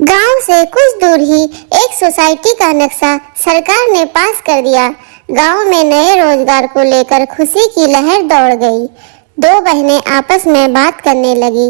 गांव से कुछ दूर ही एक सोसाइटी का नक्शा सरकार ने पास कर दिया। गांव में नए रोजगार को लेकर खुशी की लहर दौड़ गई। दो बहनें आपस में बात करने लगी।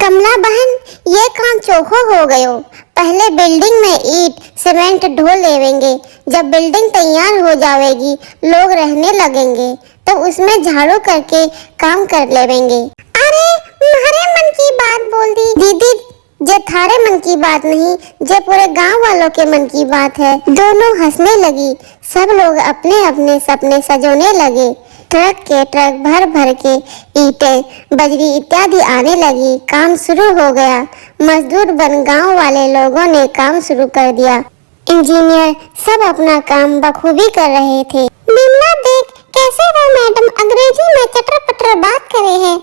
कमला बहन, ये काम चोखो हो गयो। पहले बिल्डिंग में ईंट सीमेंट ढो लेवेंगे। जब बिल्डिंग तैयार हो जाएगी, लोग रहने लगेंगे, तो उसमें झाड़ू करके काम कर लेवेंगे। अरे तुम्हारे मन की बात बोल दी दीदी, जे थारे मन की बात नहीं, जे पूरे गांव वालों के मन की बात है। दोनों हंसने लगी। सब लोग अपने अपने सपने सजोने लगे। ट्रक के ट्रक भर भर के ईंटें, बजरी इत्यादि आने लगी। काम शुरू हो गया। मजदूर बन गांव वाले लोगों ने काम शुरू कर दिया। इंजीनियर सब अपना काम बखूबी कर रहे थे। बिमला देख, कैसे वो मैडम अंग्रेजी में चटर पटर बात करे है।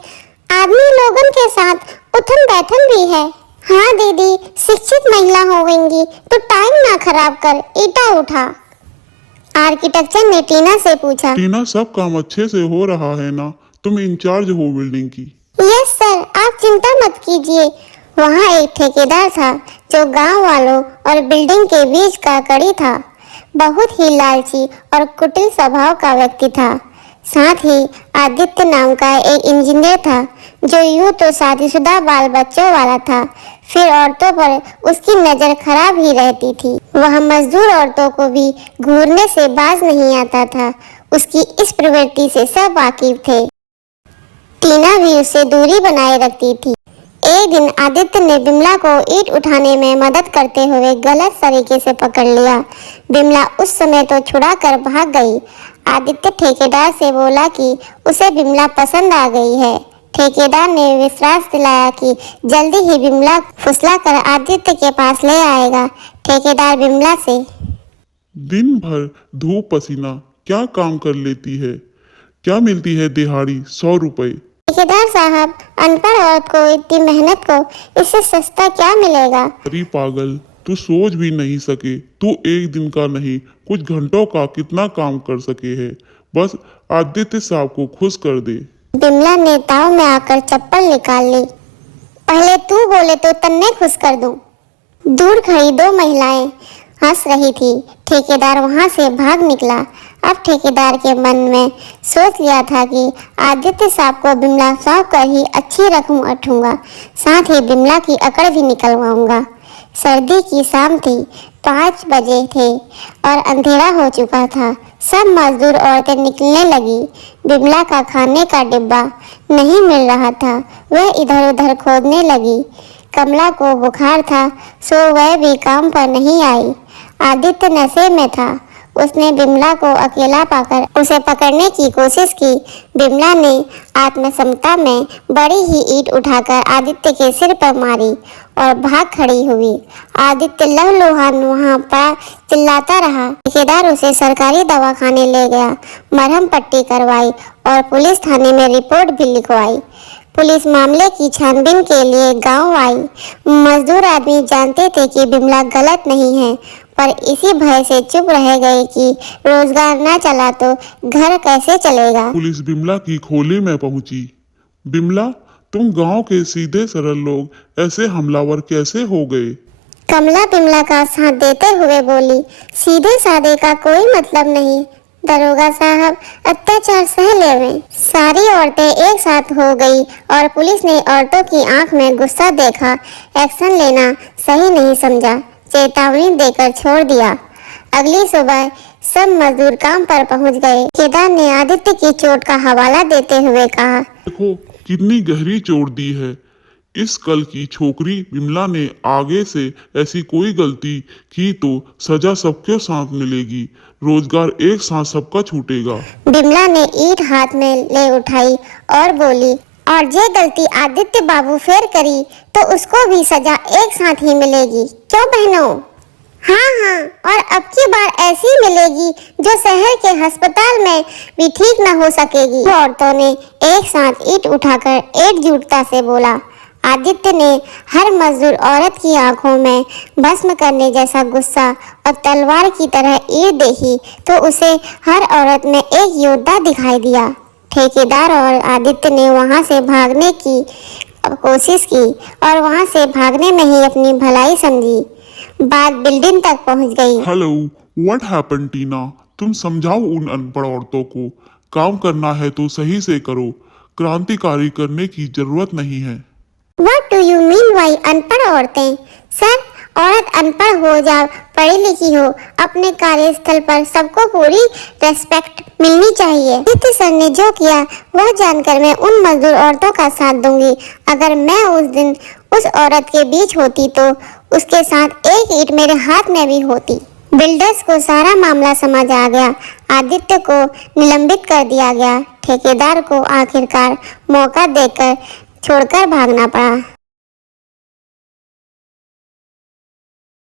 आदमी लोगों के साथ उठन बैठन भी है। हाँ दीदी, शिक्षित महिला होवेंगी तो टाइम ना खराब कर, ईटा उठा। आर्किटेक्चर ने टीना से पूछा। टीना, सब काम अच्छे से हो रहा है ना? तुम इंचार्ज हो बिल्डिंग की। यस सर, आप चिंता मत कीजिए। वहाँ एक ठेकेदार था जो गांव वालों और बिल्डिंग के बीच का कड़ी था। बहुत ही लालची और कुटिल स्वभाव का व्यक्ति था। साथ ही आदित्य नाम का एक इंजीनियर था जो यूं तो शादीशुदा बाल बच्चों वाला था, फिर औरतों पर उसकी नजर खराब ही रहती थी। वह मजदूर औरतों को भी घूरने से बाज नहीं आता था। उसकी इस प्रवृत्ति से सब वाकिफ थे। टीना भी उससे दूरी बनाए रखती थी। एक दिन आदित्य ने बिमला को ईंट उठाने में मदद करते हुए गलत तरीके से पकड़ लिया। बिमला उस समय तो छुड़ा कर भाग गई। आदित्य ठेकेदार से बोला कि उसे बिमला पसंद आ गई है। ठेकेदार ने विश्वास दिलाया कि जल्दी ही बिमला फुसला कर आदित्य के पास ले आएगा। ठेकेदार बिमला से, दिन भर धूप पसीना क्या काम कर लेती है? क्या मिलती है दिहाड़ी? 100 रुपए। ठेकेदार साहब, अनपढ़ औरत को इतनी मेहनत को इससे सस्ता क्या मिलेगा? अरे पागल, तू सोच भी नहीं सके। तू एक दिन का नहीं, कुछ घंटों का कितना काम कर सके है। बस आदित्य साहब को खुश कर दे। बिमला ने ताव में आकर चप्पल निकाल ली। पहले तू बोले तो तन्ने खुश कर दूं। दूर खड़ी दो महिलाएं हंस रही थी। ठेकेदार वहां से भाग निकला। अब ठेकेदार के मन में सोच लिया था कि आदित्य साहब को बिमला सौंप कर ही अच्छी रकम उठूंगा, साथ ही बिमला की अकड़ भी निकलवाऊंगा। सर्दी की शाम थी। 5 बजे थे और अंधेरा हो चुका था। सब मजदूर औरतें निकलने लगी। बिमला का खाने का डिब्बा नहीं मिल रहा था। वह इधर उधर खोदने लगी। कमला को बुखार था, सो वह भी काम पर नहीं आई। आदित्य नशे में था। उसने बिमला को अकेला पाकर उसे पकड़ने की कोशिश की। बिमला ने आत्मसमता में बड़ी ही ईंट उठाकर आदित्य के सिर पर मारी और भाग खड़ी हुई। आदित्य लहूलुहान वहां पर चिल्लाता रहा। ठेकेदार उसे सरकारी दवाखाने ले गया, मरहम पट्टी करवाई और पुलिस थाने में रिपोर्ट भी लिखवाई। पुलिस मामले की छानबीन के लिए गांव आई। मजदूर आदमी जानते थे कि बिमला गलत नहीं है, पर इसी भय से चुप रह गए कि रोजगार न चला तो घर कैसे चलेगा। पुलिस बिमला की खोली में पहुंची। बिमला, तुम गांव के सीधे सरल लोग ऐसे हमलावर कैसे हो गए? कमला बिमला का साथ देते हुए बोली, सीधे साधे का कोई मतलब नहीं दरोगा साहब, अत्याचार सह लेवे। सारी औरतें एक साथ हो गई और पुलिस ने औरतों की आंख में गुस्सा देखा। एक्शन लेना सही नहीं समझा, चेतावनी देकर छोड़ दिया। अगली सुबह सब मजदूर काम पर पहुंच गए। ठेकेदार ने आदित्य की चोट का हवाला देते हुए कहा, देखो कितनी गहरी चोट दी है। इस कल की छोकरी बिमला ने आगे से ऐसी कोई गलती की तो सजा सबके साथ मिलेगी। रोजगार एक साथ सबका छूटेगा। बिमला ने ईंट हाथ में ले उठाई और बोली, और जे गलती आदित्य बाबू फेर करी तो उसको भी सजा एक साथ ही मिलेगी। क्यों बहनों? हाँ हाँ, और अब की बार ऐसी मिलेगी जो शहर के अस्पताल में भी ठीक न हो सकेगी। औरतों ने एक साथ ईंट उठाकर एकजुटता से बोला। आदित्य ने हर मजदूर औरत की आंखों में भस्म करने जैसा गुस्सा और तलवार की तरह ईंट देखी तो उसे हर औरत में एक योद्धा दिखाई दिया। ठेकेदार और आदित्य ने वहां से भागने की अब कोशिश की और वहां से भागने में ही अपनी भलाई समझी। बात बिल्डिंग तक पहुंच गई। हेलो, व्हाट हैपेंड टीना? तुम समझाओ उन अनपढ़ औरतों को। काम करना है तो सही से करो, क्रांतिकारी करने की जरूरत नहीं है। What do you mean by अनपढ़ औरतें? सर, औरत अनपढ़ हो या पढ़ी लिखी हो, अपने कार्यस्थल पर सबको पूरी रेस्पेक्ट मिलनी चाहिए। नित्य सर ने जो किया वह जानकर मैं उन मजदूर औरतों का साथ दूंगी। अगर मैं उस दिन उस औरत के बीच होती तो उसके साथ एक ईंट मेरे हाथ में भी होती। बिल्डर्स को सारा मामला समझ आ गया। आदित्य को निलंबित कर दिया गया। ठेकेदार को आखिरकार मौका देकर छोड़कर भागना पड़ा।